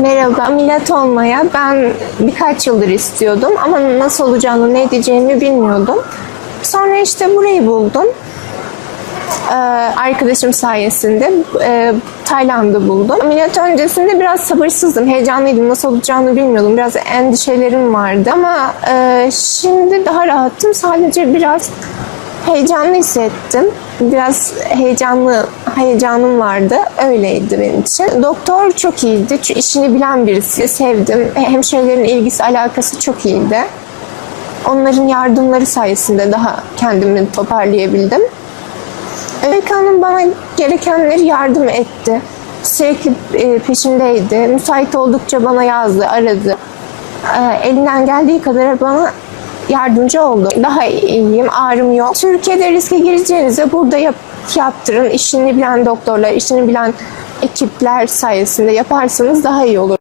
Merhaba, ameliyat olmaya ben birkaç yıldır istiyordum ama nasıl olacağını, ne edeceğimi bilmiyordum. Sonra işte burayı buldum. Ee, arkadaşım sayesinde e, Tayland'ı buldum. Ameliyat öncesinde biraz sabırsızdım, heyecanlıydım. Nasıl olacağını bilmiyordum. Biraz endişelerim vardı ama e, şimdi daha rahatım. Sadece biraz heyecanlı hissettim. Biraz heyecanlı heyecanım vardı. Öyleydi benim için. Doktor çok iyiydi. Çünkü işini bilen birisi. Sevdim. Hemşirelerin ilgisi, alakası çok iyiydi. Onların yardımları sayesinde daha kendimi toparlayabildim. Öykü Hanım bana gerekenleri yardım etti. Sürekli e, peşimdeydi. Müsait oldukça bana yazdı, aradı. E, elinden geldiği kadar bana yardımcı oldu. Daha iyiyim, ağrım yok. Türkiye'de riske gireceğinize burada yap, yaptırın. İşini bilen doktorlar, işini bilen ekipler sayesinde yaparsanız daha iyi olur.